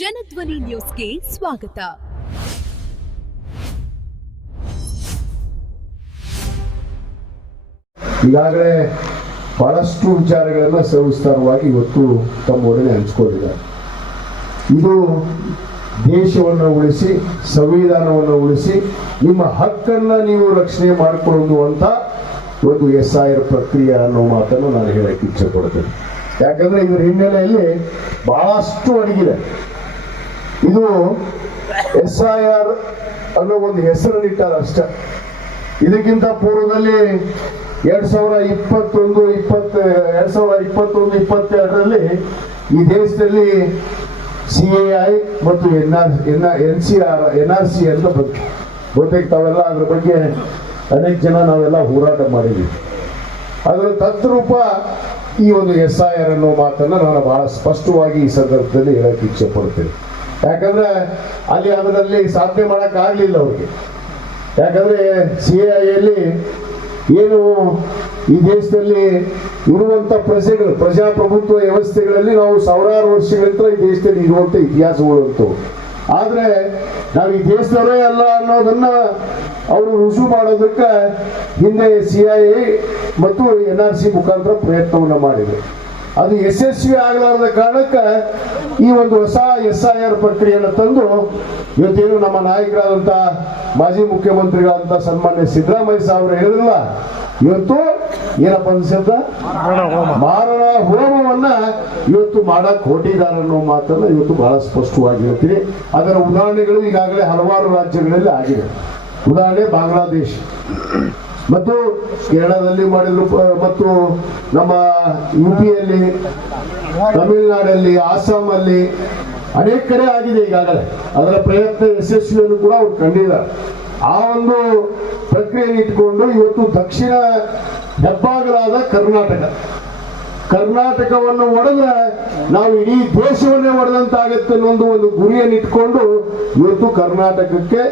ಜನಧ್ವನಿ ನ್ಯೂಸ್ಗೆ ಸ್ವಾಗತ. ಈಗಾಗಲೇ ಬಹಳಷ್ಟು ವಿಚಾರಗಳನ್ನು ಸವಿಸ್ತಾರವಾಗಿ ಇವತ್ತು ತಮ್ಮೊಡನೆ ಹಂಚಿಕೊಂಡಿದ್ದಾರೆ. ಇದು ದೇಶವನ್ನು ಉಳಿಸಿ, ಸಂವಿಧಾನವನ್ನು ಉಳಿಸಿ, ನಿಮ್ಮ ಹಕ್ಕನ್ನು ನೀವು ರಕ್ಷಣೆ ಮಾಡಿಕೊಳ್ಳುವುದು ಅಂತ ಒಂದು SIR ಪ್ರಕ್ರಿಯೆ ಅನ್ನೋ ಮಾತನ್ನು ನಾನು ಹೇಳಕ್ಕೆ ಇಚ್ಛೆ ಪಡ್ತೇನೆ. ಯಾಕಂದ್ರೆ ಇದರ ಹಿನ್ನೆಲೆಯಲ್ಲಿ ಬಹಳಷ್ಟು ಅಡಗಿದೆ. ಇದು SIR ಅನ್ನೋ ಒಂದು ಹೆಸರನ್ನಿಟ್ಟಾರ ಅಷ್ಟೇ. ಇದಕ್ಕಿಂತ ಪೂರ್ವದಲ್ಲಿ 2021-22ರಲ್ಲಿ ಈ ದೇಶದಲ್ಲಿ CAI ಮತ್ತು NRC ಅಂತ ಬಂತು. ಬಹುತೇಕ ತಾವೆಲ್ಲ ಅದ್ರ ಬಗ್ಗೆ ಅನೇಕ ಜನ ನಾವೆಲ್ಲ ಹೋರಾಟ ಮಾಡಿದ್ವಿ. ಅದರ ತದ್ರೂಪ ಈ ಒಂದು SIR ಅನ್ನೋ ಮಾತನ್ನು ನಾನು ಬಹಳ ಸ್ಪಷ್ಟವಾಗಿ ಈ ಸಂದರ್ಭದಲ್ಲಿ ಹೇಳಕ್ಕೆ ಇಚ್ಛೆ ಪಡ್ತೇನೆ. ಯಾಕಂದ್ರೆ ಅದರಲ್ಲಿ ಸಾಧನೆ ಮಾಡಕ್ ಆಗ್ಲಿಲ್ಲ ಅವ್ರಿಗೆ. ಯಾಕಂದ್ರೆ CAIಯಲ್ಲಿ ಏನು ಈ ದೇಶದಲ್ಲಿ ಇರುವಂತ ಪ್ರಜಾಪ್ರಭುತ್ವ ವ್ಯವಸ್ಥೆಗಳಲ್ಲಿ ನಾವು ಸಾವಿರಾರು ವರ್ಷಗಳಿಂದ ಈ ದೇಶದಲ್ಲಿ ಇರುವಂತ ಇತಿಹಾಸಗಳು. ಆದ್ರೆ ನಾವು ಈ ದೇಶದವರೇ ಅಲ್ಲ ಅನ್ನೋದನ್ನ ಅವರು ರುಜು ಮಾಡೋದಕ್ಕೆ ಹಿಂದೆ CIA ಮತ್ತು NRC ಮುಖಾಂತರ ಪ್ರಯತ್ನವನ್ನ ಮಾಡಿದ್ರು. ಅದು ಯಶಸ್ವಿ ಆಗಲಾರದ ಕಾರಣಕ್ಕೆ ಈ ಒಂದು ಹೊಸ SIR ಪ್ರಕ್ರಿಯೆಯನ್ನು ತಂದು ಇವತ್ತೇನು ನಮ್ಮ ನಾಯಕರಾದಂತ ಮಾಜಿ ಮುಖ್ಯಮಂತ್ರಿಗಳಂತ ಸನ್ಮಾನ್ಯ ಸಿದ್ದರಾಮಯ್ಯ ಸಾಹೇಬರು ಹೇಳಿದ್ರಲ್ಲ, ಇವತ್ತು ಏನಪ್ಪ ಅನ್ಸತ್ತ ಮಾರಣ ಹೋಮವನ್ನ ಇವತ್ತು ಮಾಡಕ್ ಹೊರಟಿದ್ದಾರೆ ಅನ್ನೋ ಮಾತನ್ನ ಇವತ್ತು ಬಹಳ ಸ್ಪಷ್ಟವಾಗಿ ಹೇಳ್ತೀನಿ. ಅದರ ಉದಾಹರಣೆಗಳು ಈಗಾಗಲೇ ಹಲವಾರು ರಾಜ್ಯಗಳಲ್ಲಿ ಆಗಿದೆ. ಉದಾಹರಣೆ ಬಾಂಗ್ಲಾದೇಶ ಮತ್ತು ಕೇರಳದಲ್ಲಿ ಮಾಡಿದ್ರು, ಮತ್ತು ನಮ್ಮ UPಯಲ್ಲಿ, ತಮಿಳುನಾಡಲ್ಲಿ, ಆಸಾಮಲ್ಲಿ ಅನೇಕ ಕಡೆ ಆಗಿದೆ ಈಗಾಗಲೇ. ಅದರ ಪ್ರಯತ್ನ ಯಶಸ್ವಿಯನ್ನು ಕೂಡ ಅವ್ರು ಕಂಡಿದ್ದಾರೆ. ಆ ಒಂದು ಪ್ರಕ್ರಿಯೆ ಇಟ್ಕೊಂಡು ಇವತ್ತು ದಕ್ಷಿಣ ಹೆಬ್ಬಾಗಲಾದ ಕರ್ನಾಟಕವನ್ನು ಒಡೆದ್ರೆ ನಾವು ಇಡೀ ದೇಶವನ್ನೇ ಒಡೆದಂತಾಗತ್ತೆ ಅನ್ನೋ ಒಂದು ಗುರಿಯನ್ನು ಇಟ್ಕೊಂಡು ಇವತ್ತು ಕರ್ನಾಟಕಕ್ಕೆ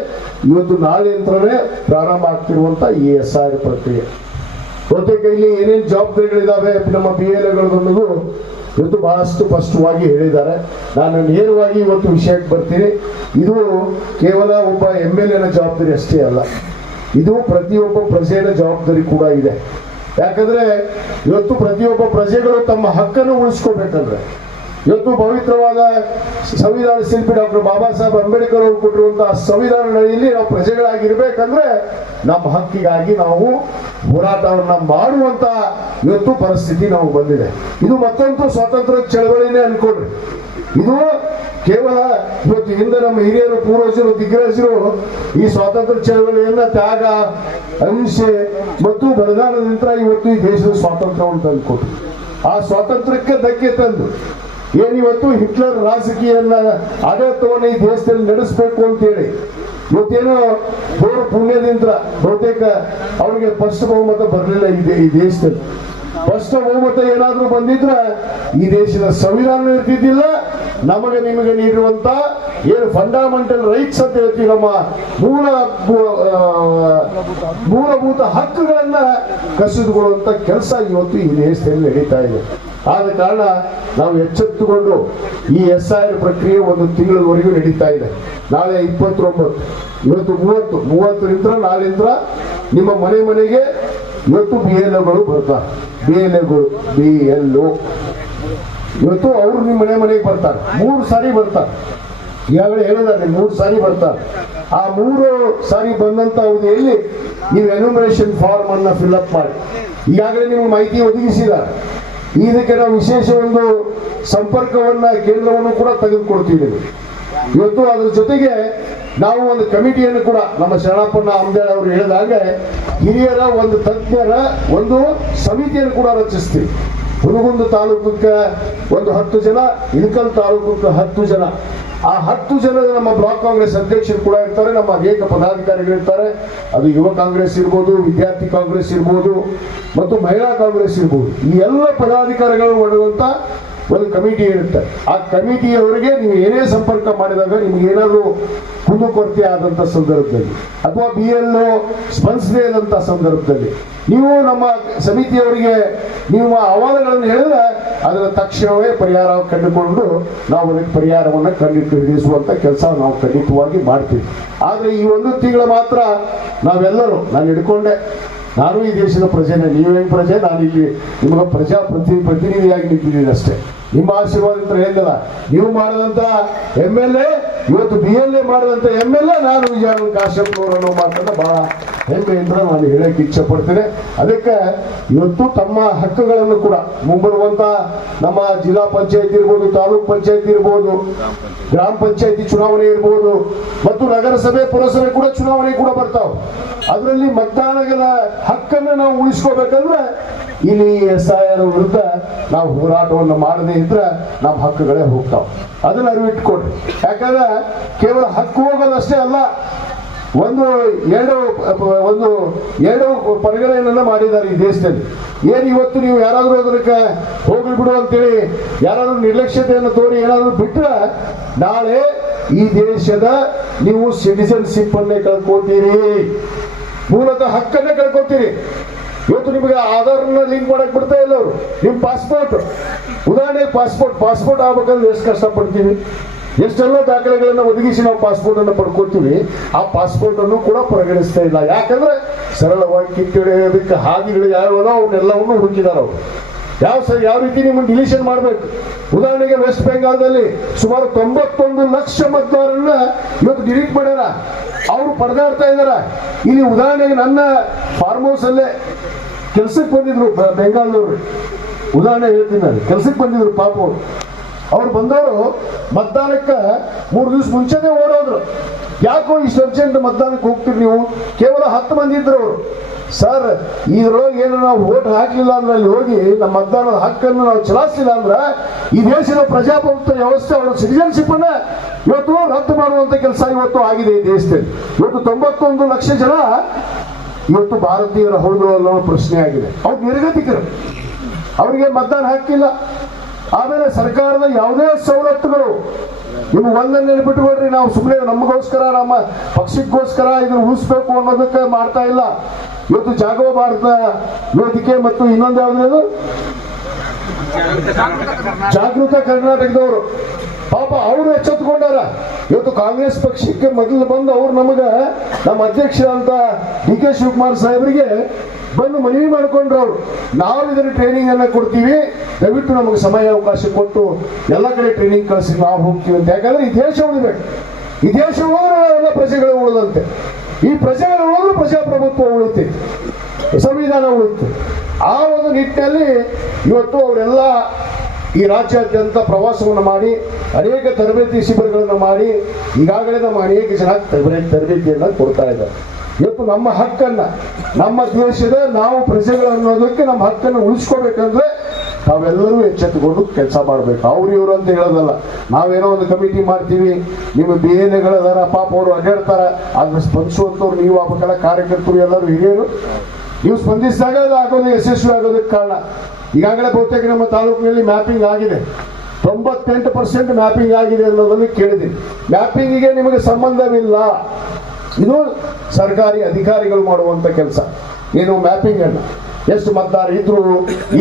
ಇವತ್ತು ನಾಳೆಯಿಂದಲೇ ಪ್ರಾರಂಭ ಆಗ್ತಿರುವಂತ ಈ SIR ಪ್ರಕ್ರಿಯೆ. ಬಹುತೇಕ ಇಲ್ಲಿ ಏನೇನು ಜವಾಬ್ದಾರಿಗಳಿದಾವೆ ನಮ್ಮ BLAಗಳು ಅನ್ನೋದು ಇವತ್ತು ಬಹಳಷ್ಟು ಸ್ಪಷ್ಟವಾಗಿ ಹೇಳಿದ್ದಾರೆ. ನಾನು ನೇರವಾಗಿ ಇವತ್ತು ವಿಷಯಕ್ಕೆ ಬರ್ತೀನಿ. ಇದು ಕೇವಲ ಒಬ್ಬ MLAನ ಜವಾಬ್ದಾರಿ ಅಷ್ಟೇ ಅಲ್ಲ, ಇದು ಪ್ರತಿಯೊಬ್ಬ ಪ್ರಜೆಯ ಜವಾಬ್ದಾರಿ ಕೂಡ ಇದೆ. ಯಾಕಂದ್ರೆ ಇವತ್ತು ಪ್ರತಿಯೊಬ್ಬ ಪ್ರಜೆಗಳು ತಮ್ಮ ಹಕ್ಕನ್ನು ಉಳಿಸ್ಕೋಬೇಕಂದ್ರೆ ಇವತ್ತು ಪವಿತ್ರವಾದ ಸಂವಿಧಾನ ಶಿಲ್ಪಿ ಡಾಕ್ಟರ್ ಬಾಬಾ ಸಾಹೇಬ್ ಅಂಬೇಡ್ಕರ್ ಅವರು ಕೊಟ್ಟಿರುವಂತಹ ಸಂವಿಧಾನದಲ್ಲಿ ನಾವು ಪ್ರಜೆಗಳಾಗಿರ್ಬೇಕಂದ್ರೆ ನಮ್ಮ ಹಕ್ಕಿಗಾಗಿ ನಾವು ಹೋರಾಟವನ್ನ ಮಾಡುವಂತ ಇವತ್ತು ಪರಿಸ್ಥಿತಿ ನಾವು ಬಂದಿದೆ. ಇದು ಮತ್ತೊಂದು ಸ್ವಾತಂತ್ರ್ಯ ಚಳವಳಿನೇ ಅನ್ಕೊಡ್ರಿ. ಇದು ಕೇವಲ ಇವತ್ತು ಹಿಂದೆ ನಮ್ಮ ಹಿರಿಯರು, ಪೂರ್ವಜರು, ದಿಗ್ಗಜರು ಈ ಸ್ವಾತಂತ್ರ್ಯ ಚಳವಳಿಯನ್ನ ತ್ಯಾಗ, ಅಹಿಂಸೆ ಮತ್ತು ಬಲಿದಾನದಿಂದ ಇವತ್ತು ಈ ದೇಶದ ಸ್ವಾತಂತ್ರ್ಯವನ್ನು ತಂದುಕೊಟ್ರು. ಆ ಸ್ವಾತಂತ್ರ್ಯಕ್ಕೆ ಧಕ್ಕೆ ತಂದು ಏನಿವತ್ತು ಹಿಟ್ಲರ್ ರಾಜಕೀಯನ್ನ ಆಡಳಿತವನ್ನು ಈ ದೇಶದಲ್ಲಿ ನಡೆಸಬೇಕು ಅಂತೇಳಿ ಇವತ್ತೇನೋ ದೇವರ ಪುಣ್ಯದಿಂದ ಬಹುತೇಕ ಅವರಿಗೆ ಫಸ್ಟ್ ಬಹುಮತ ಬರಲಿಲ್ಲ ಈ ದೇಶದಲ್ಲಿ. ಫಸ್ಟ್ ಬಹುಮತ ಏನಾದ್ರೂ ಬಂದಿದ್ರೆ ಈ ದೇಶದ ಸಂವಿಧಾನ ಇರ್ತಿದ್ದಿಲ್ಲ. ನಮಗೆ ನಿಮಗೆ ನೀಡಿರುವಂತ ಏನು ಫಂಡಮೆಂಟಲ್ ರೈಟ್ಸ್ ಅಂತ ಹೇಳ್ತೀವಿ, ನಮ್ಮ ಮೂಲಭೂತ ಹಕ್ಕುಗಳನ್ನ ಕಸಿದುಕೊಳ್ಳುವಂತ ಕೆಲಸ ಇವತ್ತು ಈ ದೇಶದಲ್ಲಿ ನಡೀತಾ ಇದೆ. ಆದ ಕಾರಣ ನಾವು ಎಚ್ಚೆತ್ತುಕೊಂಡು ಈ SIR ಪ್ರಕ್ರಿಯೆ ಒಂದು ತಿಂಗಳವರೆಗೂ ನಡೀತಾ ಇದೆ. ನಾಳೆ 29, ಇವತ್ತು 30ರಿಂದ ನಾಳೆಯಿಂದ ನಿಮ್ಮ ಮನೆಗೆ ಇವತ್ತು BLAಗಳು ಬರ್ತಾರೆ. BLO ಇವತ್ತು ಅವರು ನಿಮ್ಮ ಮನೆಗೆ ಬರ್ತಾರೆ. 3 ಸಾರಿ ಬರ್ತಾರೆ. ಈಗಾಗಲೇ ಹೇಳಿದ್ದಾರೆ 3 ಸಾರಿ ಬರ್ತಾರೆ. ಆ 3 ಸಾರಿ ಬಂದಂತ ಅವಧಿಯಲ್ಲಿ ನೀವು ಎನ್ಯುಮರೇಷನ್ ಫಾರ್ಮ್ ಅನ್ನ ಫಿಲ್ಅಪ್ ಮಾಡಿ ಈಗಾಗಲೇ ನಿಮ್ಗೆ ಮಾಹಿತಿ ಒದಗಿಸಿದ್ದಾರೆ. ಇದಕ್ಕೆ ನಾವು ವಿಶೇಷ ಒಂದು ಸಂಪರ್ಕವನ್ನ ಕೇಂದ್ರವನ್ನು ಕೂಡ ತೆಗೆದುಕೊಡ್ತೀವಿ. ಇವತ್ತು ಅದ್ರ ಜೊತೆಗೆ ನಾವು ಒಂದು ಕಮಿಟಿಯನ್ನು ಕೂಡ ನಮ್ಮ ಶರಣಪ್ಪಣ್ಣ ಅಂಬೇಡ್ ಅವರು ಹೇಳಿದಾಗ ಹಿರಿಯರ ಒಂದು ತಜ್ಞರ ಒಂದು ಸಮಿತಿಯನ್ನು ಕೂಡ ರಚಿಸ್ತೀವಿ. ಹುನಗುಂದ ತಾಲೂಕಕ್ಕೆ ಒಂದು 10 ಜನ, ಇಳಕಲ್ ತಾಲೂಕಕ್ಕೆ 10 ಜನ. ಆ 10 ಜನ ನಮ್ಮ ಬ್ಲಾಕ್ ಕಾಂಗ್ರೆಸ್ ಅಧ್ಯಕ್ಷರು ಕೂಡ ಇರ್ತಾರೆ, ನಮ್ಮ ಅನೇಕ ಪದಾಧಿಕಾರಿಗಳು ಇರ್ತಾರೆ. ಅದು ಯುವ ಕಾಂಗ್ರೆಸ್ ಇರ್ಬೋದು, ವಿದ್ಯಾರ್ಥಿ ಕಾಂಗ್ರೆಸ್ ಇರ್ಬೋದು ಮತ್ತು ಮಹಿಳಾ ಕಾಂಗ್ರೆಸ್ ಇರ್ಬೋದು. ಈ ಎಲ್ಲ ಪದಾಧಿಕಾರಿಗಳು ಮಾಡುವಂತ ಒಂದು ಕಮಿಟಿ ಇರುತ್ತೆ. ಆ ಕಮಿಟಿಯವರಿಗೆ ನೀವು ಏನೇ ಸಂಪರ್ಕ ಮಾಡಿದಾಗ ನಿಮ್ಗೆ ಏನಾದರೂ ಕುಂದುಕೊರತೆ ಆದಂಥ ಸಂದರ್ಭದಲ್ಲಿ ಅಥವಾ BLO ಸ್ಪಂದಿಸದೇ ಇದ್ದಂಥ ಸಂದರ್ಭದಲ್ಲಿ ನೀವು ನಮ್ಮ ಸಮಿತಿಯವರಿಗೆ ನೀವು ಅಹವಾಲುಗಳನ್ನು ಹೇಳಿದ್ರೆ ಅದರ ತಕ್ಷಣವೇ ಪರಿಹಾರ ಕಂಡುಕೊಂಡು ನಾವು ಅದಕ್ಕೆ ಪರಿಹಾರವನ್ನು ಕಂಡುಹಿಡಿಸುವಂಥ ಕೆಲಸ ನಾವು ಖಂಡಿತವಾಗಿ ಮಾಡ್ತೀವಿ. ಆದರೆ ಈ ಒಂದು ತಿಂಗಳು ಮಾತ್ರ ನಾವೆಲ್ಲರೂ ನಾನು ಹಿಡ್ಕೊಂಡೆ, ನಾನು ಈ ದೇಶದ ಪ್ರಜೆನೇ, ನೀವೇನು ಪ್ರಜೆ, ನಾನು ಇಲ್ಲಿ ನಿಮಗೆ ಪ್ರತಿನಿಧಿಯಾಗಿ ನಿಂತಿದ್ದೀನಿ ಅಷ್ಟೇ. ನಿಮ್ಮ ಆಶೀರ್ವಾದ ಅಂತ ಹೇಳಿಲ್ಲ. ನೀವು ಮಾಡಿದಂಥ MLA ಇವತ್ತು BLA ಮಾಡಿದಂಥ MLA ನಾನು ವಿಜಯಾನಂದ ಕಾಶ್ಯಪ್ನವರು ಅನ್ನೋ ಮಾತನ್ನ ಬಹಳ ಹೆಮ್ಮೆಯಿಂದ ನಾನು ಹೇಳಕ್ಕೆ ಇಚ್ಛೆ ಪಡ್ತೇನೆ. ಅದಕ್ಕೆ ಇವತ್ತು ತಮ್ಮ ಹಕ್ಕುಗಳನ್ನು ಕೂಡ ಮುಂಬರುವಂತ ನಮ್ಮ ಜಿಲ್ಲಾ ಪಂಚಾಯತ್ ಇರ್ಬೋದು, ತಾಲೂಕ್ ಪಂಚಾಯತ್ ಇರ್ಬೋದು, ಗ್ರಾಮ ಪಂಚಾಯತಿ ಚುನಾವಣೆ ಇರ್ಬೋದು ಮತ್ತು ನಗರಸಭೆ ಪುರಸಭೆ ಕೂಡ ಚುನಾವಣೆ ಕೂಡ ಬರ್ತಾವೆ. ಅದರಲ್ಲಿ ಮತದಾನದ ಹಕ್ಕನ್ನು ನಾವು ಉಳಿಸ್ಕೋಬೇಕಂದ್ರೆ ಇಲ್ಲಿ SIR ವಿರುದ್ಧ ನಾವು ಹೋರಾಟವನ್ನು ಮಾಡದೇ ಇದ್ರೆ ನಮ್ಮ ಹಕ್ಕುಗಳೇ ಹೋಗ್ತಾವೆ. ಅದನ್ನ ಅರಿವಿಟ್ಕೊಡ್ರಿ. ಯಾಕಂದ್ರೆ ಕೇವಲ ಹಕ್ಕು ಹೋಗೋದಷ್ಟೇ ಅಲ್ಲ, ಒಂದು ಎರಡು ಪರಿಗಣನೆಯನ್ನ ಮಾಡಿದ್ದಾರೆ ಈ ದೇಶದಲ್ಲಿ. ಏನು ಇವತ್ತು ನೀವು ಯಾರಾದ್ರೂ ಅದಕ್ಕೆ ಹೋಗ್ಲಿ ಬಿಡು ಅಂತೇಳಿ ಯಾರಾದ್ರೂ ನಿರ್ಲಕ್ಷ್ಯತೆಯನ್ನು ತೋರಿ ಏನಾದ್ರೂ ಬಿಟ್ರೆ ನಾಳೆ ಈ ದೇಶದ ನೀವು ಸಿಟಿಸನ್ಶಿಪ್ ಅನ್ನೇ ಕಳ್ಕೋತೀರಿ, ಮೂಲತಃ ಹಕ್ಕನ್ನೇ ಕಳ್ಕೋತೀರಿ. ಇವತ್ತು ನಿಮಗೆ ಆಧಾರ್ನ ಲಿಂಕ್ ಮಾಡಕ್ ಬಿಡ್ತಾ ಇಲ್ಲ ಅವರು. ನಿಮ್ ಪಾಸ್ಪೋರ್ಟ್ ಉದಾಹರಣೆಗೆ ಪಾಸ್ಪೋರ್ಟ್ ಆಗ್ಬೇಕಂದ್ರೆ ಎಷ್ಟು ಕಷ್ಟಪಡ್ತೀವಿ, ಎಷ್ಟೆಲ್ಲ ದಾಖಲೆಗಳನ್ನು ಒದಗಿಸಿ ನಾವು ಪಾಸ್ಪೋರ್ಟ್ ಅನ್ನು ಪಡ್ಕೊತೀವಿ. ಆ ಪಾಸ್ಪೋರ್ಟ್ ಅನ್ನು ಕೂಡ ಪರಿಗಣಿಸ್ತಾ ಇಲ್ಲ. ಯಾಕಂದ್ರೆ ಸರಳವಾಗಿ ಕಿತ್ತಿಡಿಯೋದಕ್ಕೆ ಹಾದಿಗಳು ಯಾವ್ಯಾವ ಅವನ್ನೆಲ್ಲವನ್ನು ಹುಡುಕಿದಾರ ಅವರು. ಯಾವ ರೀತಿ ನಿಮ್ಮನ್ನು ಡಿಲೀಷನ್ ಮಾಡಬೇಕು. ಉದಾಹರಣೆಗೆ ವೆಸ್ಟ್ ಬೆಂಗಾಲ್ದಲ್ಲಿ ಸುಮಾರು 91 ಲಕ್ಷ ಮತದಾರರನ್ನ ಇವತ್ತು ಡಿಲೀಟ್ ಮಾಡ್ಯಾರ. ಅವರು ಪಡೆದಾಡ್ತಾ ಇದಾರ. ಇಲ್ಲಿ ಉದಾಹರಣೆಗೆ ನನ್ನ ಫಾರ್ಮ್ ಹೌಸ್ ಅಲ್ಲೇ ಕೆಲ್ಸಕ್ಕೆ ಬಂದಿದ್ರು ಬೆಂಗಾಲ್ನವರು. ಉದಾಹರಣೆ ಹೇಳ್ತೀನಿ, ನಾನು ಕೆಲ್ಸಕ್ಕೆ ಬಂದಿದ್ರು ಪಾಪ ಅವ್ರು ಬಂದವರು ಮತದಾನಕ್ಕೆ 3 ದಿವಸ ಮುಂಚೆನೇ ಓಡೋದ್ರು. ಯಾಕೋ ಇಷ್ಟು ಅರ್ಜೆಂಟ್ ಮತದಾನಕ್ಕೆ ಹೋಗ್ತೀರಿ ನೀವು? ಕೇವಲ 10 ಮಂದಿ ಇದ್ರು ಅವರು. ಸರ್, ಇದ್ರೊಳಗೆ ಏನು ನಾವು ವೋಟ್ ಹಾಕಲಿಲ್ಲ ಅಂದ್ರೆ ಅಲ್ಲಿ ಹೋಗಿ ನಮ್ಮ ಮತದಾನದ ಹಕ್ಕನ್ನು ನಾವು ಚಲಾಯಿಸಲಿಲ್ಲ ಅಂದ್ರೆ ಈ ದೇಶದ ಪ್ರಜಾಪ್ರಭುತ್ವ ವ್ಯವಸ್ಥೆ ಅವರ ಸಿಟಿಜನ್ಶಿಪ್ ಅನ್ನ ಇವತ್ತು ರದ್ದು ಮಾಡುವಂತ ಕೆಲಸ ಇವತ್ತು ಆಗಿದೆ ಈ ದೇಶದಲ್ಲಿ. ಇವತ್ತು 91 ಲಕ್ಷ ಜನ ಇವತ್ತು ಭಾರತೀಯರ ಹೌದು ಅನ್ನೋ ಪ್ರಶ್ನೆ ಆಗಿದೆ. ಅವ್ರು ನಿರ್ಗತಿಕರು, ಅವರಿಗೆ ಮತದಾನ ಹಾಕಿಲ್ಲ. ಆಮೇಲೆ ಸರ್ಕಾರದ ಯಾವುದೇ ಸವಲತ್ತುಗಳು ನೀವು ಒಂದನ್ನು ನೆನಪಿಟ್ಟುಕೊಳ್ರಿ, ನಾವು ಸುಮ್ಮನೆ ನಮಗೋಸ್ಕರ ನಮ್ಮ ಪಕ್ಷಕ್ಕೋಸ್ಕರ ಇದನ್ನು ಉಳಿಸ್ಬೇಕು ಅನ್ನೋದಕ್ಕೆ ಮಾಡ್ತಾ ಇಲ್ಲ. ಇವತ್ತು ಜಾಗೋ ಭಾರತ ವೇದಿಕೆ ಮತ್ತು ಇನ್ನೊಂದು ಯಾವ್ದು ಜಾಗೃತ ಕರ್ನಾಟಕದವರು ಪಾಪ ಅವರು ಎಚ್ಚೆತ್ತುಕೊಂಡಾರ. ಇವತ್ತು ಕಾಂಗ್ರೆಸ್ ಪಕ್ಷಕ್ಕೆ ಮೊದಲು ಬಂದು ಅವ್ರು ನಮ್ಮ ಅಧ್ಯಕ್ಷರಂತ DK ಶಿವಕುಮಾರ್ ಸಾಹೇಬರಿಗೆ ಬಂದು ಮನವಿ ಮಾಡಿಕೊಂಡ್ರು. ಅವರು ನಾವು ಇದರ ಟ್ರೈನಿಂಗ್ ಅನ್ನ ಕೊಡ್ತೀವಿ, ದಯವಿಟ್ಟು ನಮಗೆ ಸಮಯ ಅವಕಾಶ ಕೊಟ್ಟು ಎಲ್ಲ ಕಡೆ ಟ್ರೈನಿಂಗ್ ಕಳಿಸಿ ನಾವು ಹೋಗ್ತೀವಿ ಅಂತ. ಯಾಕಂದ್ರೆ ಈ ದೇಶ ಉಳಿಬೇಕು. ಈ ದೇಶ ಹೋದ್ರೆ ಎಲ್ಲ ಪ್ರಜೆಗಳು ಉಳಿದಂತೆ. ಈ ಪ್ರಜೆಗಳು ಉಳಿದ್ರೆ ಪ್ರಜಾಪ್ರಭುತ್ವ ಉಳಿತೈತಿ, ಸಂವಿಧಾನ ಉಳಿತು. ಆ ಒಂದು ನಿಟ್ಟಿನಲ್ಲಿ ಇವತ್ತು ಅವರೆಲ್ಲ ಈ ರಾಜ್ಯಾದ್ಯಂತ ಪ್ರವಾಸವನ್ನು ಮಾಡಿ ಅನೇಕ ತರಬೇತಿ ಶಿಬಿರಗಳನ್ನು ಮಾಡಿ ಈಗಾಗಲೇ ನಮ್ಮ ಅನೇಕ ಜನ ತರಬೇತಿಯನ್ನು ಕೊಡ್ತಾ ಇದ್ದಾರೆ. ಇವತ್ತು ನಮ್ಮ ಹಕ್ಕನ್ನ, ನಮ್ಮ ದೇಶದ ನಾವು ಪ್ರಜೆಗಳು ಅನ್ನೋದಕ್ಕೆ ನಮ್ಮ ಹಕ್ಕನ್ನು ಉಳಿಸ್ಕೋಬೇಕಂದ್ರೆ ನಾವೆಲ್ಲರೂ ಎಚ್ಚೆತ್ತುಕೊಂಡು ಕೆಲಸ ಮಾಡಬೇಕು. ಅವ್ರು ಇವರು ಅಂತ ಹೇಳೋದಲ್ಲ. ನಾವೇನೋ ಒಂದು ಕಮಿಟಿ ಮಾಡ್ತೀವಿ, ನಿಮ್ಮ BLAಗಳದಾರ ಪಾಪ ಅವರು ಅಡ್ಡಾಡ್ತಾರ, ಅದನ್ನ ಸ್ಪಂದಿಸುವಂಥವ್ರು ನೀವು ಆಗ್ಬೇಕಲ್ಲ, ಕಾರ್ಯಕರ್ತರು ಎಲ್ಲರೂ ಹಿರಿಯರು. ನೀವು ಸ್ಪಂದಿಸಿದಾಗ ಅದು ಆಗೋದು ಯಶಸ್ವಿ ಆಗೋದಕ್ಕೆ ಕಾರಣ. ಈಗಾಗಲೇ ಬಹುತೇಕ ನಮ್ಮ ತಾಲೂಕಿನಲ್ಲಿ ಮ್ಯಾಪಿಂಗ್ ಆಗಿದೆ, 98% ಮ್ಯಾಪಿಂಗ್ ಆಗಿದೆ ಅನ್ನೋದನ್ನು ಕೇಳಿದ್ದೀನಿ. ಮ್ಯಾಪಿಂಗಿಗೆ ನಿಮಗೆ ಸಂಬಂಧವಿಲ್ಲ, ಇದು ಸರ್ಕಾರಿ ಅಧಿಕಾರಿಗಳು ಮಾಡುವಂತ ಕೆಲಸ. ಏನು ಮ್ಯಾಪಿಂಗ್ ಅನ್ನ ಎಷ್ಟು ಮತದಾರ ಇದ್ರು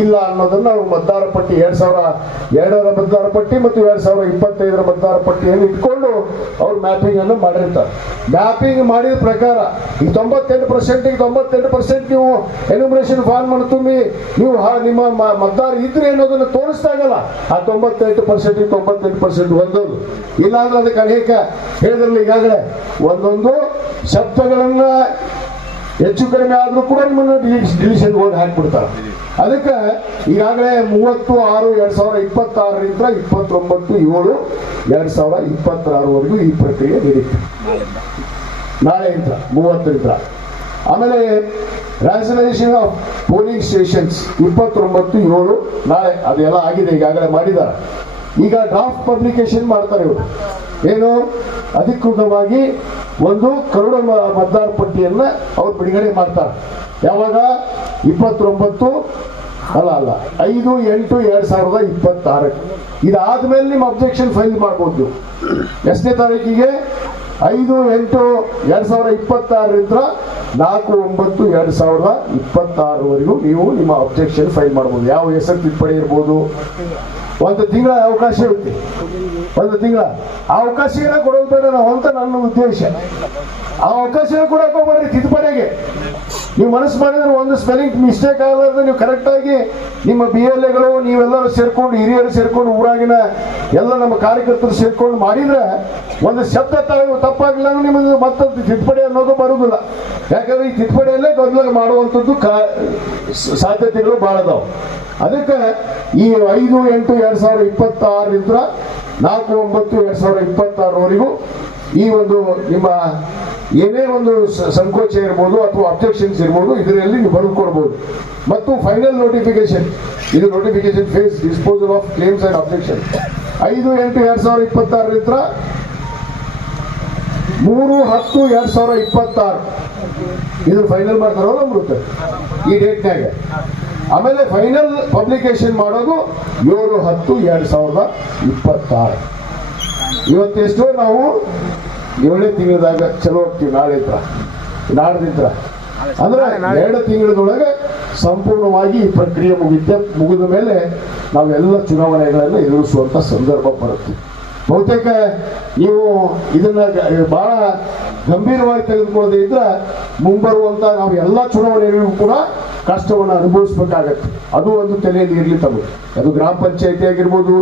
ಇಲ್ಲ ಅನ್ನೋದನ್ನ ಅವರು ಮತದಾರ ಪಟ್ಟಿ 2002ರ ಮತದಾರ ಪಟ್ಟಿ ಮತ್ತು 2025ರ ಮತದಾರ ಪಟ್ಟಿಯನ್ನು ಇಟ್ಕೊಂಡು ಅವ್ರು ಮ್ಯಾಪಿಂಗ್ ಅನ್ನು ಮಾಡಿರ್ತಾರೆ. ಮ್ಯಾಪಿಂಗ್ ಮಾಡಿದ ಪ್ರಕಾರ ಈ 98% ನೀವು ಎನ್ಯುಮರೇಷನ್ ಫಾರ್ಮ್ ಅನ್ನು ತುಂಬಿ ನೀವು ನಿಮ್ಮ ಮತದಾರ ಇದ್ರೆ ಅನ್ನೋದನ್ನು ತೋರಿಸ್ತಾಗಲ್ಲ. ಆ 98% ಒಂದೊಂದು ಇಲ್ಲ ಅಂದ್ರೆ ಅದಕ್ಕೆ ಅನೇಕ ಹೇಳಿದ್ರಲ್ಲಿ ಈಗಾಗಲೇ ಒಂದೊಂದು ಶಬ್ದಗಳನ್ನ ಹೆಚ್ಚು ಕಡಿಮೆ ಆದ್ರೂ ಕೂಡ ನಿಮ್ಮನ್ನು ಡಿಲಿಷನ್ ಹೋಗಿ ಹಾಕಿಬಿಡ್ತಾರೆ. ಅದಕ್ಕೆ ಈಗಾಗಲೇ 30/6/2026ರಿಂದ 29/7/2026ವರೆಗೂ ಈ ಪ್ರಕ್ರಿಯೆ ನಡೀತು. ನಾಳೆಯಿಂದ 30ರಿಂದ. ಆಮೇಲೆ ರ್ಯಾಷನಲೈಸೇಷನ್ ಆಫ್ ಪೋಲಿಂಗ್ ಸ್ಟೇಷನ್ಸ್ 29/7 ನಾಳೆ ಅದೆಲ್ಲ ಆಗಿದೆ, ಈಗಾಗಲೇ ಮಾಡಿದ್ದಾರೆ. ಈಗ ಡ್ರಾಫ್ಟ್ ಪಬ್ಲಿಕೇಶನ್ ಮಾಡ್ತಾರೆ ಇವರು. ಏನು ಅಧಿಕೃತವಾಗಿ ಒಂದು ಕರಡು ಮತದಾರ ಪಟ್ಟಿಯನ್ನ ಅವ್ರು ಬಿಡುಗಡೆ ಮಾಡ್ತಾರೆ. ಯಾವಾಗ 29 ಅಲ್ಲ 5/8/2026 ಇದಾದ್ಮೇಲೆ ನಿಮ್ಮ ಅಬ್ಜೆಕ್ಷನ್ ಫೈಲ್ ಮಾಡ್ಬೋದು ನೀವು. ಎಷ್ಟನೇ ತಾರೀಕಿಗೆ? 5/8/2026 4/9/2026 ನೀವು ನಿಮ್ಮ ಅಬ್ಜೆಕ್ಷನ್ ಫೈಲ್ ಮಾಡ್ಬೋದು. ಯಾವ ಹೆಸರು ತಿದ್ದುಪಡಿ ಇರ್ಬೋದು. ಒಂದು ತಿಂಗಳ ಅವಕಾಶ ಇರುತ್ತೆ. ಒಂದು ತಿಂಗಳ ಆ ಅವಕಾಶನ ಕೊಡೋದು ಬೇಡ ನಾವು ಅಂತ ನನ್ನ ಉದ್ದೇಶ. ಆ ಅವಕಾಶನ ಕೊಡಕ್ಕೆ ಹೋಗ್ಬೇಡ್ರಿ. ತಿದ್ದುಪಡಿಗೆ ನೀವು ಮನಸ್ಸು ಮಾಡಿದ್ರೆ ಒಂದು ಸ್ಪೆಲ್ಲಿಂಗ್ ಮಿಸ್ಟೇಕ್ ಆಗಲಾರ್ದೆ ನೀವು ಕರೆಕ್ಟಾಗಿ ನಿಮ್ಮ BLAಗಳು ನೀವೆಲ್ಲರೂ ಸೇರ್ಕೊಂಡು, ಹಿರಿಯರು ಸೇರ್ಕೊಂಡು, ಊರಾಗಿನ ಎಲ್ಲ ನಮ್ಮ ಕಾರ್ಯಕರ್ತರು ಸೇರ್ಕೊಂಡು ಮಾಡಿದ್ರೆ ಒಂದು ಶಬ್ದ ತಪ್ಪಾಗಿಲ್ಲ ನಿಮಗೆ ಮತ್ತೊಂದು ತಿದ್ದುಪಡಿ ಅನ್ನೋದು ಬರುವುದಿಲ್ಲ. ಯಾಕಂದ್ರೆ ಈ ತಿದ್ದುಪಡಿಯಲ್ಲೇ ಗೊಂದಲ ಮಾಡುವಂಥದ್ದು ಸಾಧ್ಯತೆಗಳು ಭಾಳ ಅದಾವೆ. ಅದಕ್ಕೆ ಈ 5/8/2026 4/9/2026 ಈ ಒಂದು ನಿಮ್ಮ ಏನೇ ಒಂದು ಸಂಕೋಚ ಇರ್ಬೋದು ಅಥವಾ ಅಬ್ಜೆಕ್ಷನ್ಸ್ ಇರ್ಬೋದು, ಇದರಲ್ಲಿ ನೀವು ಬರೆದು ಕೊಡ್ಬೋದು. ಮತ್ತು ಫೈನಲ್ ನೋಟಿಫಿಕೇಶನ್, ಇದು notification phase disposal of claims and objection 5/8/2026 3/10/2026 ಇದು ಫೈನಲ್ ಮಾಡ್ತಾರಲ್ಲ ಬರುತ್ತೆ ಈ ಡೇಟ್ನಾಗ. ಆಮೇಲೆ ಫೈನಲ್ ಪಬ್ಲಿಕೇಶನ್ ಮಾಡೋದು 7/10/2026. ಇವತ್ತೆಷ್ಟೋ ನಾವು 7ನೇ ತಿಂಗಳದಾಗ ಚಲೋ ಹೋಗ್ತೀವಿ. ನಾಡ್ದಿದ್ರ ಅಂದ್ರೆ 2 ತಿಂಗಳದೊಳಗೆ ಸಂಪೂರ್ಣವಾಗಿ ಈ ಪ್ರಕ್ರಿಯೆ ಮುಗಿದ ಮೇಲೆ ನಾವೆಲ್ಲ ಚುನಾವಣೆಗಳನ್ನು ಎದುರಿಸುವಂತ ಸಂದರ್ಭ ಬರುತ್ತೆ. ಬಹುತೇಕ ನೀವು ಇದನ್ನ ಬಹಳ ಗಂಭೀರವಾಗಿ ತೆಗೆದುಕೊಳ್ಳದೆ ಇದ್ರೆ ಮುಂಬರುವಂತ ನಾವು ಎಲ್ಲ ಚುನಾವಣೆಗಳಿಗೂ ಕೂಡ ಕಷ್ಟವನ್ನು ಅನುಭವಿಸಬೇಕಾಗತ್ತೆ. ಅದು ಒಂದು ತಲೆಯಲ್ಲಿ ಇರಲಿ ತಮಗೆ. ಅದು ಗ್ರಾಮ ಪಂಚಾಯತಿ ಆಗಿರ್ಬೋದು,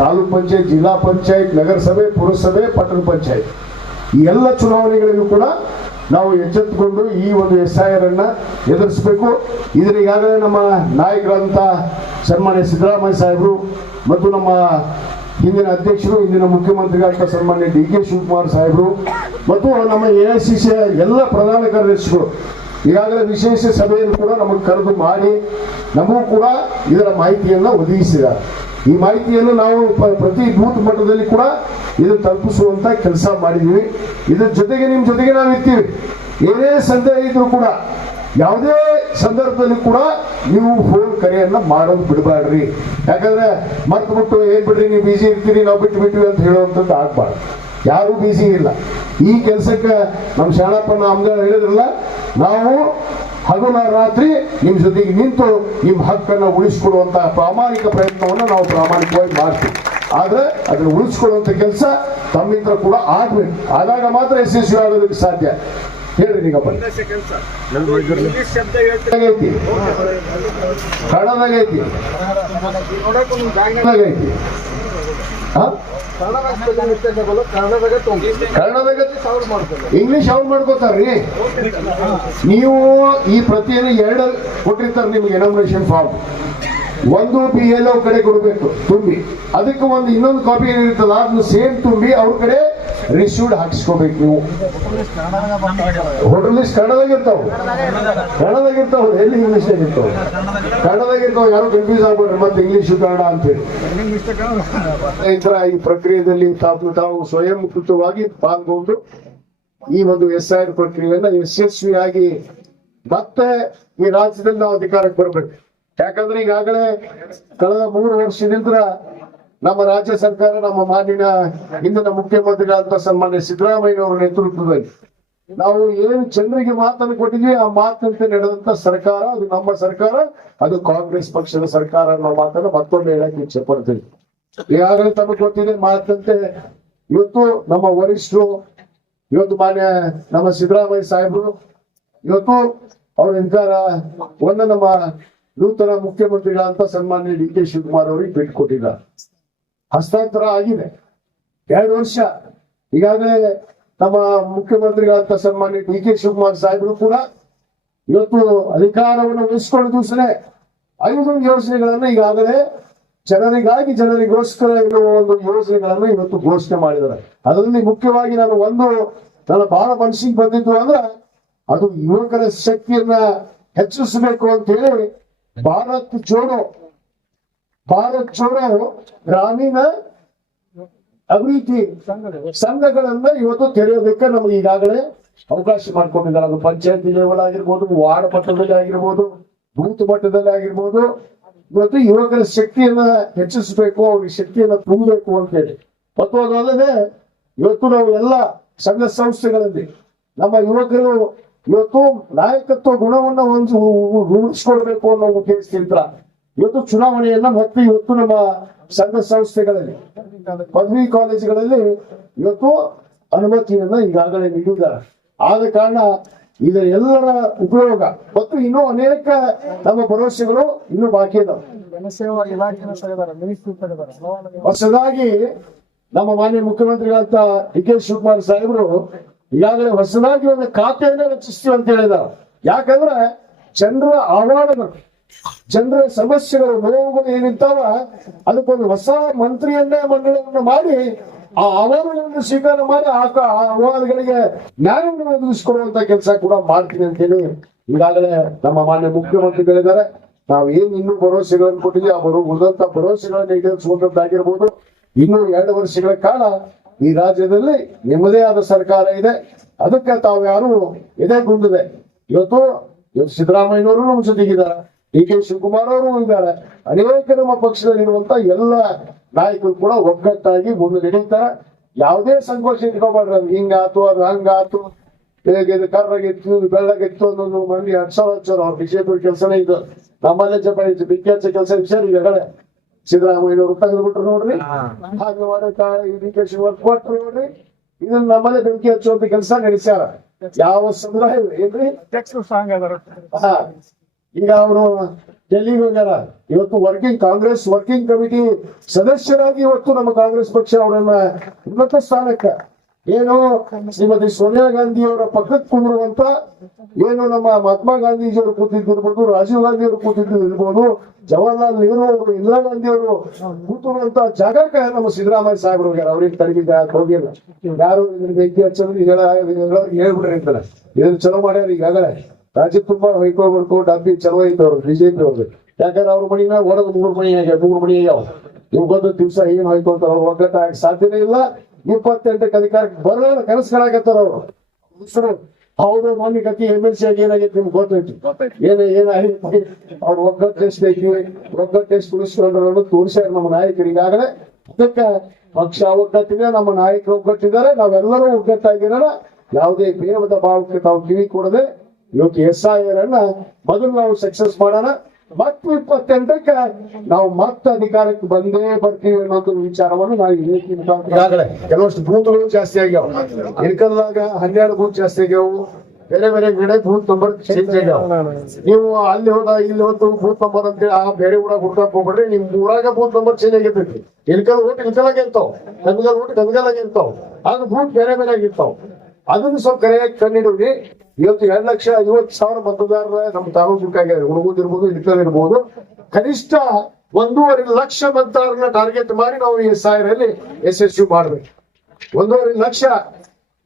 ತಾಲೂಕ್ ಪಂಚಾಯತ್, ಜಿಲ್ಲಾ ಪಂಚಾಯತ್, ನಗರಸಭೆ, ಪುರಸಭೆ, ಪಟ್ಟಣ ಪಂಚಾಯತ್, ಈ ಎಲ್ಲ ಚುನಾವಣೆಗಳಿಗೂ ಕೂಡ ನಾವು ಎಚ್ಚೆತ್ತುಕೊಂಡು ಈ ಒಂದು SIR ಅನ್ನ ಎದುರಿಸಬೇಕು. ಈಗಾಗಲೇ ನಮ್ಮ ನಾಯಕರಂತ ಸನ್ಮಾನ್ಯ ಸಿದ್ದರಾಮಯ್ಯ ಸಾಹೇಬರು ಮತ್ತು ನಮ್ಮ ಹಿಂದಿನ ಅಧ್ಯಕ್ಷರು, ಇಂದಿನ ಮುಖ್ಯಮಂತ್ರಿಗಳಂತ ಸನ್ಮಾನ್ಯ DK ಶಿವಕುಮಾರ್ ಸಾಹೇಬರು ಮತ್ತು ನಮ್ಮ AICC ಎಲ್ಲ ಪ್ರಧಾನ ಕಾರ್ಯದರ್ಶಿಗಳು ಈಗಾಗಲೇ ವಿಶೇಷ ಸಭೆಯನ್ನು ಕೂಡ ನಮಗೆ ಕರೆದು ಮಾಡಿ ನಮಗೂ ಕೂಡ ಇದರ ಮಾಹಿತಿಯನ್ನು ಒದಗಿಸಿದ್ದಾರೆ. ಈ ಮಾಹಿತಿಯನ್ನು ನಾವು ಪ್ರತಿ ಬೂತ್ ಮಟ್ಟದಲ್ಲಿ ಕೂಡ ಇದನ್ನು ತಲುಪಿಸುವಂತ ಕೆಲಸ ಮಾಡಿದ್ದೀವಿ. ಇದ್ರ ಜೊತೆಗೆ ನಿಮ್ಮ ಜೊತೆಗೆ ನಾವು ಇರ್ತೀವಿ. ಏನೇ ಸಂದೇಹ ಇದ್ರೂ ಕೂಡ ಯಾವುದೇ ಸಂದರ್ಭದಲ್ಲಿ ಕೂಡ ನೀವು ಫೋನ್ ಕರೆಯನ್ನ ಮಾಡೋದು ಬಿಡಬಾರ್ರಿ. ಯಾಕಂದ್ರೆ ಮರ್ತು ಬಿಟ್ಟು ಏನ್ ಬಿಡ್ರಿ ನೀವು ಬಿಸಿ ಇರ್ತೀರಿ, ನಾವು ಬಿಟ್ಟು ಬಿಟ್ವಿ ಅಂತ ಹೇಳುವಂಥದ್ದು ಆಗ್ಬಾರ್ದು. ಯಾರು ಬಿಸಿ ಇಲ್ಲ. ಈ ಕೆಲಸಕ್ಕೆ ನಮ್ಮ ಶಾಣಪ್ಪನ ಅಮ್ದಾಳ್ ಹೇಳಿದ್ರಲ್ಲ, ನಾವು ಹಗಲ ರಾತ್ರಿ ನಿಮ್ಮ ಜೊತೆಗೆ ನಿಂತು ನಿಮ್ಮ ಹಕ್ಕನ್ನು ಉಳಿಸಿಕೊಡುವಂತಹ ಪ್ರಾಮಾಣಿಕ ಪ್ರಯತ್ನವನ್ನು ನಾವು ಪ್ರಾಮಾಣಿಕವಾಗಿ ಮಾಡ್ತೀವಿ. ಆದ್ರೆ ಅದನ್ನು ಉಳಿಸ್ಕೊಳ್ಳುವಂತ ಕೆಲಸ ತಮ್ಮಿಂದ ಕೂಡ ಆಗ್ಬೇಕು. ಆದಾಗ ಮಾತ್ರ ಯಶಸ್ವಿ ಆಗೋದಕ್ಕೆ ಸಾಧ್ಯ. ಹೇಳ್ರಿ ನಿಗಪ್ಪ. ಐತಿ, ಕನ್ನಡದಾಗೈತಿ, ಇಂಗ್ಲಿಷ್ ಅವ್ರು ಮಾಡ್ಕೋತಾರ್ರಿ. ನೀವು ಈ ಪ್ರತಿಯನ್ನು 2 ಕೊಟ್ಟಿರ್ತಾರೆ ನಿಮ್ಗೆ ಎನಾಮಿನೇಷನ್ ಫಾರ್ಮ್. ಒಂದು BLO ಕಡೆ ಕೊಡಬೇಕು ತುಂಬಿ, ಅದಕ್ಕೆ ಒಂದು ಇನ್ನೊಂದು ಕಾಪಿ ಏನಿರ್ತಲ್ಲ ಅದನ್ನು ಸೇಮ್ ತುಂಬಿ ಅವ್ರ ಕಡೆ ರಿಸೀವ್ಡ್ ಹಾಕಿಸ್ಕೋಬೇಕು. ನೀವು ಹೋಟೆಲ್ ಲಿಸ್ಟ್ ಕನ್ನಡದಾಗಿರ್ತಾವ, ಎಲ್ಲಿ ಇಂಗ್ಲಿಷ್ ಆಗಿರ್ತಾವ, ಕನ್ನಡದಾಗಿರ್ತಾವ. ಯಾರು ಕನ್ಫ್ಯೂಸ್ ಆಗ್ಬಿಡ್ರಿ ಮತ್ತೆ ಇಂಗ್ಲಿಷ್ ಕನ್ನಡ ಅಂತೇಳಿ. ಈ ಪ್ರಕ್ರಿಯೆಯಲ್ಲಿ ತಾವು ಸ್ವಯಂಕೃತವಾಗಿ ಪಾಲ್ಗೊಂಡು ಈ ಒಂದು SIR ಪ್ರಕ್ರಿಯೆಯನ್ನ ಯಶಸ್ವಿಯಾಗಿ ಮತ್ತೆ ಈ ರಾಜ್ಯದಲ್ಲಿ ನಾವು ಅಧಿಕಾರಕ್ಕೆ ಬರ್ಬೇಕು. ಯಾಕಂದ್ರೆ ಈಗಾಗಲೇ ಕಳೆದ 3 ವರ್ಷದಿಂದ ನಮ್ಮ ರಾಜ್ಯ ಸರ್ಕಾರ, ನಮ್ಮ ಮಾನ್ಯ ಹಿಂದಿನ ಮುಖ್ಯಮಂತ್ರಿಗಳಂತ ಸನ್ಮಾನ್ಯ ಸಿದ್ದರಾಮಯ್ಯನವರ ನೇತೃತ್ವದಲ್ಲಿ ನಾವು ಏನು ಜನರಿಗೆ ಮಾತನ್ನು ಕೊಟ್ಟಿದ್ವಿ, ಆ ಮಾತಂತೆ ನಡೆದಂತ ಸರ್ಕಾರ ಅದು ನಮ್ಮ ಸರ್ಕಾರ, ಅದು ಕಾಂಗ್ರೆಸ್ ಪಕ್ಷದ ಸರ್ಕಾರ ಅನ್ನೋ ಮಾತನ್ನು ಮತ್ತೊಮ್ಮೆ ಹೇಳಕ್ಕೆ ಇಚ್ಛೆ ಪಡ್ತೀವಿ. ಈಗಾಗಲೇ ತಮಗೆ ಗೊತ್ತಿದೆ ಮಾತಂತೆ ಇವತ್ತು ನಮ್ಮ ವರಿಷ್ಠರು, ಇವತ್ತು ಮಾನ್ಯ ನಮ್ಮ ಸಿದ್ದರಾಮಯ್ಯ ಸಾಹೇಬರು ಇವತ್ತು ಅವ್ರ ನಮ್ಮ ನೂತನ ಮುಖ್ಯಮಂತ್ರಿಗಳಂತ ಸನ್ಮಾನ್ಯ DK ಶಿವಕುಮಾರ್ ಅವರಿಗೆ ಭೇಟಿ ಕೊಟ್ಟಿದ್ದಾರೆ. ಹಸ್ತಾಂತರ ಆಗಿದೆ 2 ವರ್ಷ. ಈಗಾಗಲೇ ನಮ್ಮ ಮುಖ್ಯಮಂತ್ರಿಗಳಂತ ಸನ್ಮಾನ್ಯ DK ಶಿವಕುಮಾರ್ ಸಾಹೇಬರು ಕೂಡ ಇವತ್ತು ಅಧಿಕಾರವನ್ನು ಉಳಿಸಿಕೊಂಡ ದಿವಸನೇ 5 ಯೋಜನೆಗಳನ್ನ ಈಗಾಗಲೇ ಜನರಿಗೋಸ್ಕರ ಇರುವ ಒಂದು ಯೋಜನೆಗಳನ್ನ ಇವತ್ತು ಘೋಷಣೆ ಮಾಡಿದ್ದಾರೆ. ಅದರಲ್ಲಿ ಮುಖ್ಯವಾಗಿ ನನ್ನ ಬಹಳ ಮನಸ್ಸಿಗೆ ಬಂದಿದ್ದು ಅಂದ್ರೆ ಅದು ಯುವಕರ ಶಕ್ತಿಯನ್ನ ಹೆಚ್ಚಿಸಬೇಕು ಅಂತ ಹೇಳಿ ಭಾರತ್ ಜೋಡೋ ಗ್ರಾಮೀಣ ಅಭಿವೃದ್ಧಿ ಸಂಘಗಳನ್ನ ಇವತ್ತು ತೆರೆಯೋದಕ್ಕೆ ನಮಗೆ ಈಗಾಗಲೇ ಅವಕಾಶ ಮಾಡಿಕೊಂಡಿದ್ದಾರೆ. ಅದು ಪಂಚಾಯತಿ ಲೆವೆಲ್ ಆಗಿರ್ಬೋದು, ವಾರ್ಡ್ ಮಟ್ಟದಲ್ಲಿ ಆಗಿರ್ಬೋದು, ಬೂತ್ ಮಟ್ಟದಲ್ಲಿ ಆಗಿರ್ಬೋದು, ಇವತ್ತು ಯುವಕರ ಶಕ್ತಿಯನ್ನ ಹೆಚ್ಚಿಸಬೇಕು, ಅವ್ರಿಗೆ ಶಕ್ತಿಯನ್ನ ತುಂಬಬೇಕು ಅಂತ ಹೇಳಿ. ಮತ್ತು ಅದಲ್ಲದೆ ಇವತ್ತು ನಾವು ಎಲ್ಲ ಸಂಘ ಸಂಸ್ಥೆಗಳಲ್ಲಿ ನಮ್ಮ ಯುವಕರು ಇವತ್ತು ನಾಯಕತ್ವ ಗುಣವನ್ನ ಒಂದು ರೂಢಿಸ್ಕೊಳ್ಬೇಕು ಅನ್ನೋ ಉದ್ದೇಶದಿಂದ ಇವತ್ತು ಚುನಾವಣೆಯನ್ನ ಮತ್ತೆ ಇವತ್ತು ನಮ್ಮ ಸಂಘ ಸಂಸ್ಥೆಗಳಲ್ಲಿ ಪದವಿ ಕಾಲೇಜುಗಳಲ್ಲಿ ಇವತ್ತು ಅನುಮತಿಯನ್ನ ಈಗಾಗಲೇ ನೀಡಿದ್ದಾರೆ. ಆದ ಕಾರಣ ಇದರ ಎಲ್ಲರ ಉಪಯೋಗ ಮತ್ತು ಇನ್ನೂ ಅನೇಕ ನಮ್ಮ ಭರವಸೆಗಳು ಇನ್ನೂ ಬಾಕಿ ಇದಾವೆ. ಹೊಸದಾಗಿ ನಮ್ಮ ಮಾನ್ಯ ಮುಖ್ಯಮಂತ್ರಿಗಳಂತ ಡಿ.ಕೆ. ಶಿವಕುಮಾರ್ ಸಾಹೇಬರು ಈಗಾಗಲೇ ಹೊಸದಾಗಿ ಒಂದು ಖಾತೆಯನ್ನೇ ರಚಿಸ್ತೀವಿ ಅಂತ ಹೇಳಿದ್ದಾರೆ. ಯಾಕಂದ್ರೆ ಜನರ ಆಹ್ವಾನಗಳು, ಜನರ ಸಮಸ್ಯೆಗಳು, ನೋವುಗಳು ಏನಿರ್ತಾವ ಅದಕ್ಕೊಂದು ಹೊಸ ಮಂತ್ರಿಯನ್ನೇ ಮಂಡಳಿಯನ್ನು ಮಾಡಿ ಆ ಆಹ್ವಾನಗಳನ್ನು ಸ್ವೀಕಾರ ಮಾಡಿ ಆ ಆಹ್ವಾನಗಳಿಗೆ ನ್ಯಾಯವನ್ನು ಒದಗಿಸಿಕೊಡುವಂತ ಕೆಲಸ ಕೂಡ ಮಾಡ್ತೀನಿ ಅಂತ ಹೇಳಿ ಈಗಾಗಲೇ ನಮ್ಮ ಮಾನ್ಯ ಮುಖ್ಯಮಂತ್ರಿಗಳಿದ್ದಾರೆ. ನಾವು ಏನ್ ಇನ್ನೂ ಭರವಸೆಗಳನ್ನು ಕೊಟ್ಟಿದ್ವಿ ಆ ಉಳಿದಂತ ಭರವಸೆಗಳನ್ನು ಈಡೇರಿಸುವಂತದ್ದಾಗಿರ್ಬೋದು. ಇನ್ನು 2 ವರ್ಷಗಳ ಕಾಲ ಈ ರಾಜ್ಯದಲ್ಲಿ ನಿಮ್ಮದೇ ಆದ ಸರ್ಕಾರ ಇದೆ. ಅದಕ್ಕೆ ತಾವು ಯಾರು ಎದೆಗುಂದಿದೆ. ಇವತ್ತು ಸಿದ್ದರಾಮಯ್ಯನವರು ನಮ್ಮ ಜೊತೆಗಿದ್ದಾರೆ, ಡಿ.ಕೆ. ಶಿವಕುಮಾರ್ ಅವರು ಇದ್ದಾರೆ, ಅನೇಕ ನಮ್ಮ ಪಕ್ಷದಲ್ಲಿರುವಂತ ಎಲ್ಲ ನಾಯಕರು ಕೂಡ ಒಗ್ಗಟ್ಟಾಗಿ ಮುಂದೆ ನಡೀತಾರೆ. ಯಾವುದೇ ಸಂಕೋಚ ಇಟ್ಕೊಬಾರ್ದು, ಹಿಂಗಾತು ಅದು ಹಂಗಾತು, ಕರ್ರಾಗಿತ್ತು ಬೆಳ್ಳಗಿತ್ತು ಅನ್ನೋದು ಮಂದಿ ಹಚ್ಚೋರು ಅವ್ರ ಬಿಜೆಪಿ ಕೆಲಸನೇ ಇದು. ನಮ್ಮಲ್ಲೇ ಬಿಕ್ಕಿ ಹಚ್ಚ ಕೆಲಸ ವಿಷಯ ಈಗಾಗಲೇ ಸಿದ್ದರಾಮಯ್ಯನವರು ತೆಗೆದುಬಿಟ್ರು ನೋಡ್ರಿ, ಹಾಗೆ ಮಾಡಕ ಡಿ.ಕೆ. ಶಿವಕುಮಾರ್ ಕೊಟ್ರು ನೋಡ್ರಿ. ಇದನ್ನ ನಮ್ಮಲ್ಲೇ ಬೆಂಕಿ ಹಚ್ಚುವಂತ ಕೆಲಸ ನಡೆಸ್ಯಾರ. ಯಾವ ಸಮುದಾಯ ಏನ್ರಿ ಈಗ ಅವರು ಡೆಲ್ಲಿಗೆ ಹೋಗ್ಯಾರ. ಇವತ್ತು ಕಾಂಗ್ರೆಸ್ ವರ್ಕಿಂಗ್ ಕಮಿಟಿ ಸದಸ್ಯರಾಗಿ ಇವತ್ತು ನಮ್ಮ ಕಾಂಗ್ರೆಸ್ ಪಕ್ಷ ಅವರನ್ನ ಉನ್ನತ ಸ್ಥಾನಕ್ಕೆ ಏನು ಶ್ರೀಮತಿ ಸೋನಿಯಾ ಗಾಂಧಿ ಅವರ ಪಕ್ಕಕ್ಕೆ ಕುಂದಿರುವಂತ ಏನು ನಮ್ಮ ಮಹಾತ್ಮ ಗಾಂಧೀಜಿಯವರು ಕೂತಿದ್ದಿರ್ಬೋದು, ರಾಜೀವ್ ಗಾಂಧಿ ಅವರು ಕೂತಿದ್ದಿರ್ಬೋದು, ಜವಾಹರ್ಲಾಲ್ ನೆಹರು ಅವರು, ಇಂದಿರಾ ಗಾಂಧಿ ಅವರು ಕೂತಿರುವಂತ ಜಾಗಕ್ಕೆ ನಮ್ಮ ಸಿದ್ದರಾಮಯ್ಯ ಸಾಹೇಬ್ರು ಹೋಗ್ಯಾರ. ಅವ್ರಿಗೆ ತಡೆಗಿದ್ದ ಹೋಗಿಲ್ಲ. ಯಾರು ಇದನ್ನ ಬೆಂಕಿ ಹಚ್ಚೋದು ಹೇಳ್ಬಿಡ್ರಿ ಅಂತಾರೆ. ಇದನ್ನ ಚಲೋ ಮಾಡ್ಯಾರ. ಈಗಾಗಲೇ ರಾಜ್ಯ ತುಂಬಾ ಹೊಯ್ಕೊಳ್ಬೇಕು ಡಬ್ಬಿ ಚಲೋ ಐತವ್ರು ಬಿಜೆಪಿ ಅವ್ರಿಗೆ. ಯಾಕಂದ್ರೆ ಅವ್ರ ಮನಿನ ಹೊರಗೆ 3 ಮಣಿ ಆಗ್ಯಾವ. ನಿಮ್ಗೆ ಗೊತ್ತ ದಿವಸ ಏನ್ ಹೊಯ್ಕೊಳ್ತಾರ, ಅವ್ರು ಒಗ್ಗಟ್ಟಾಗಿ ಸಾಧ್ಯನೇ ಇಲ್ಲ. 28ಕ್ಕೆ ಅಧಿಕಾರಕ್ಕೆ ಬರೋಣ ಕನಸು ಕಾಣಕತ್ತಾರ ಅವರು. ಹೌದು ಮೊನ್ನೆ ಕತ್ತಿ MLC ಆಗಿ ಏನಾಗೈತಿ ನಿಮ್ಗೆ ಗೊತ್ತೈತಿ. ಏನಾಗೈತಿ ಅವ್ರು ಒಗ್ಗಟ್ಟು ಐತಿ, ಒಗ್ಗಟ್ಟು ಉಳಿಸ್ಕೊಂಡ್ರು ತೋರಿಸ್ಯಾರ ನಮ್ಮ ನಾಯಕರು ಈಗಾಗಲೇ. ಅದಕ್ಕೆ ಪಕ್ಷ ಒಗ್ಗಟ್ಟಿದೆ, ನಮ್ಮ ನಾಯಕರು ಒಗ್ಗಟ್ಟಿದ್ದಾರೆ, ನಾವೆಲ್ಲರೂ ಒಗ್ಗಟ್ಟಾಗಿರೋಣ. ಯಾವುದೇ ಭೇದದ ಭಾವಕ್ಕೆ ತಾವು ಕಿವಿ ಕೊಡದೆ ಇವತ್ತು SIR ಅನ್ನ ಮೊದಲು ನಾವು ಸಕ್ಸಸ್ ಮಾಡೋಣ. ಮತ್ತು 28ಕ್ಕೆ ನಾವು ಮತ್ತೆ ಅಧಿಕಾರಕ್ಕೆ ಬಂದೇ ಬರ್ತೀವಿ ಅನ್ನೋ ವಿಚಾರವನ್ನು ನಾವು ಈಗಾಗಲೇ ಕೆಲವಷ್ಟು ಬೂತ್ಗಳು ಜಾಸ್ತಿ ಆಗ್ಯಾವ. ಇನ್ಕಲ್ಲಾಗ 12 ಬೂತ್ ಜಾಸ್ತಿ ಆಗ್ಯಾವು. ಬೇರೆ ಬೇರೆ ಕಡೆ ಬೂತ್ ನಂಬರ್ ಚೇಂಜ್ ಆಗ್ಯಾವ. ನೀವು ಅಲ್ಲಿ ಹೋದ ಇಲ್ಲಿ ಹೋದ ಬೂತ್ ನಂಬರ್ ಅಂತೇಳಿ ಆ ಬೇರೆ ಊರಾಗ ಹುಡ್ಕಾಕ್ ಹೋಗ್ಬೇಡ್ರಿ. ನಿಮ್ ಊರಾಗ ಬೂತ್ ನಂಬರ್ ಚೇಂಜ್ ಆಗಿರ್ತೈತಿ. ಇಲ್ಕಲ್ ಓಟ್ ಇಲ್ಕಲಾಗ ಇರ್ತಾವ, ಕನ್ಗಲ್ ಓಟ್ ಕನ್ಗಲಾಗ ಇರ್ತಾವ. ಅದು ಬೂತ್ ಬೇರೆ ಬೇರೆ ಆಗಿರ್ತಾವ. ಅದನ್ನು ಸ್ವಲ್ಪ ಕರೆಯಾಗಿ ಕಂಡಿಡ್ರಿ. ಇವತ್ತು 2,50,000 ಮತದಾರರ ನಮ್ಮ ತಾಲೂಕಿಗೆ ಹುಡುಗುದಿರ್ಬೋದು, ಇಲ್ಕಲ್ ಇರ್ಬೋದು. ಕನಿಷ್ಠ 1.5 ಲಕ್ಷ ಮತದಾರರನ್ನ ಟಾರ್ಗೆಟ್ ಮಾಡಿ ನಾವು ಈ SIR ಅಲ್ಲಿ ಯಶಸ್ವಿ ಮಾಡ್ಬೇಕು. 1.5 ಲಕ್ಷ.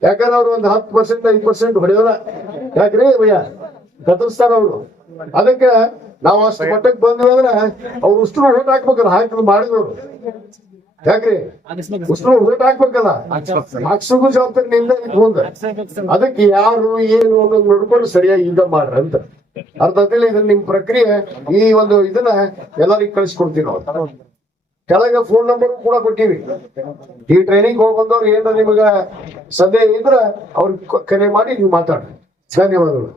ಯಾಕಂದ್ರೆ ಅವ್ರು ಒಂದು 10% 5% ಹೊಡೆಯೋರ. ಯಾಕ್ರಿ ಭಯ್ಯ ಕತ್ತರಿಸ್ತಾರ ಅವರು. ಅದಕ್ಕೆ ನಾವು ಅಷ್ಟು ಮಟ್ಟಕ್ಕೆ ಬಂದ್ವಿ ಅಂದ್ರೆ ಅವ್ರು ಉಷ್ಟ್ರು ಓಟ್ ಹಾಕ್ಬೇಕಲ್ಲ, ಹಾಕಿ ಮಾಡಿದವರು. ಯಾಕ್ರಿ ಉಷ್ಟ್ರು ಓಟ್ ಹಾಕ್ಬೇಕಲ್ಲ, ಹಾಕ್ಸೋದು ಜವಾಬ್ದಾರಿ ನಿಮ್ದ ಮುಂದೆ. ಅದಕ್ಕೆ ಯಾರು ಏನು ಅನ್ನೋದು ನೋಡ್ಕೊಂಡು ಸರಿಯಾಗಿ ಯುದ್ಧ ಮಾಡ್ರಿ ಅಂತ ಅರ್ಥ ಅಂತೇಳಿ ಇದನ್ನ ನಿಮ್ ಪ್ರಕ್ರಿಯೆ ಈ ಒಂದು ಇದನ್ನ ಎಲ್ಲರಿಗೂ ಕಳಿಸ್ಕೊಡ್ತೀವಿ ನಾವು. ಕೆಳಗೆ ಫೋನ್ ನಂಬರ್ ಕೂಡ ಕೊಟ್ಟಿವಿ. ಈ ಟ್ರೈನಿಂಗ್ ಹೋಗಿ ಬಂದವ್ರು ಏನಾರ ನಿಮಗ ಸಂದೇಹ ಇದ್ರ ಅವ್ರಿಗೆ ಕರೆ ಮಾಡಿ ನೀವು ಮಾತಾಡ್ರಿ. ಧನ್ಯವಾದಗಳು.